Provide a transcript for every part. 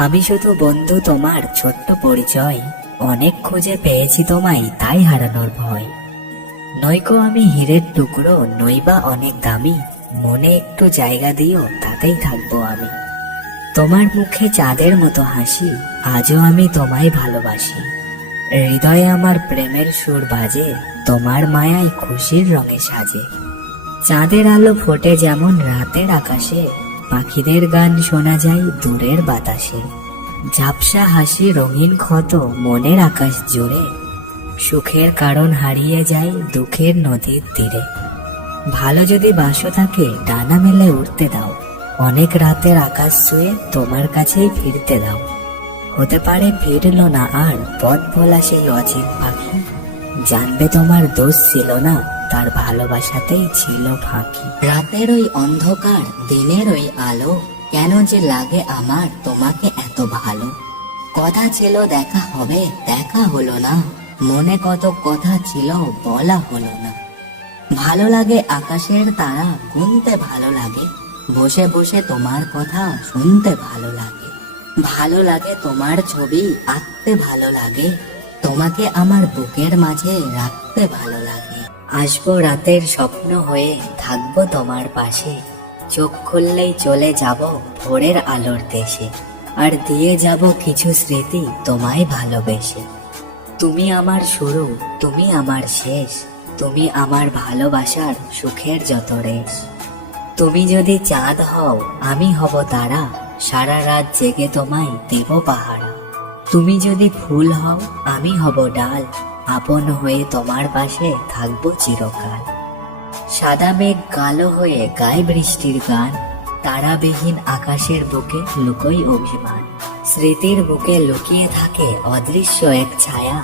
আমি শুধু বন্ধু, তোমার ছোট্ট পরিচয়। অনেক খুঁজে পেয়েছি তোমায়, তাই হারানোর ভয়। নয়কো আমি হীরের টুকরো, নইবা অনেক দামি। মনে একটু জায়গা দিও, তাতেই থাকবো আমি। তোমার মুখে চাঁদের মতো হাসি, আজও আমি তোমায় ভালোবাসি। হৃদয়ে আমার প্রেমের সুর বাজে, তোমার মায়ায় খুশির রঙে সাজে। চাঁদের আলো ফোটে যেমন রাতের আকাশে, পাখিদের গান শোনা যায় দূরের বাতাসে। ঝাপসা হাসি, রঙিন ক্ষত মনের আকাশ জুড়ে। সুখের কারণ হারিয়ে যায় দুঃখের নদীর তীরে। ভালো যদি বাসো থাকে, ডানা মেলে উড়তে দাও। অনেক রাতের আকাশ ছুঁয়ে তোমার কাছেই ফিরতে দাও। হতে পারে ফিরলো না আর পথ ভোলা সেই অচিন পাখি। জানবে তোমার দোষ ছিল না, তার ভালোবাসাতেই ছিল ফাঁকি। রাতের ওই অন্ধকার, দিনের ওই আলো, কেন যে লাগে আমার তোমাকে এত ভালো। কথা ছিল দেখা হবে, দেখা হলো না। মনে কত কথা ছিল, বলা হলো না। ভালো লাগে আকাশের তারা গুনতে, ভালো লাগে বসে বসে তোমার কথা শুনতে, ভালো লাগে। ভালো লাগে তোমার ছবি আঁকতে, ভালো লাগে তোমাকে আমার বুকের মাঝে রাখতে, ভালো লাগে। আসবো রাতের স্বপ্ন হয়ে, থাকবো তোমার পাশে। চোখ খুললেই চলে যাব ভোরের আলোর দেশে। আর দিয়ে যাব কিছু স্মৃতি তোমায় ভালোবেসে। তুমি আমার শুরু, তুমি আমার শেষ। তুমি আমার ভালোবাসার সুখের যত রেশ। তুমি যদি চাঁদ হও, আমি হব তারা। সারা রাত জেগে তোমায় দেব পাহারা। তুমি যদি ফুল হও, আমি হব ডাল। আপন হয়ে তোমার পাশে থাকবো চিরকাল। সাদা মেঘ কালো হয়ে গায়ে বৃষ্টির গান। তারাবিহীন আকাশের বুকে লুকোই অভিমান। স্মৃতির বুকে লুকিয়ে থাকে অদৃশ্য এক ছায়া।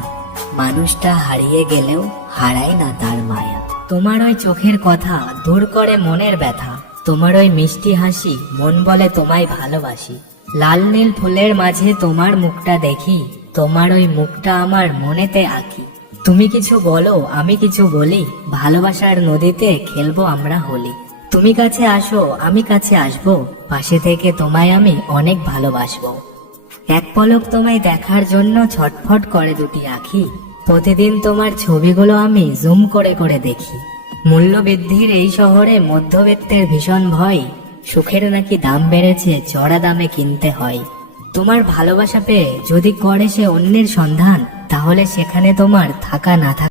মানুষটা হারিয়ে গেলেও হারায় না তার মায়া। তোমার ওই চোখের কথা দূর করে মনের ব্যথা। তোমার ওই মিষ্টি হাসি মন বলে তোমায় ভালোবাসি। লাল নীল ফুলের মাঝে তোমার মুখটা দেখি। তোমার ওই মুখটা আমার মনেতে আঁকি। তুমি কিছু বলো, আমি কিছু বলি। ভালোবাসার নদীতে খেলবো আমরা হোলি। তুমি কাছে আসো, আমি কাছে আসবো। পাশে থেকে তোমায় আমি অনেক ভালোবাসবো। এক পলক তোমায় দেখার জন্য ছটফট করে দুটি আঁখি। প্রতিদিন তোমার ছবিগুলো আমি জুম করে করে দেখি। মূল্য বৃদ্ধির এই শহরে মধ্যবিত্তের ভীষণ ভয়। সুখের নাকি দাম বেড়েছে, চড়া দামে কিনতে হয়। তোমার ভালোবাসা পেয়ে যদি করে সে অন্যের সন্ধান, তাহলে সেখানে তোমার থাকা না থাকা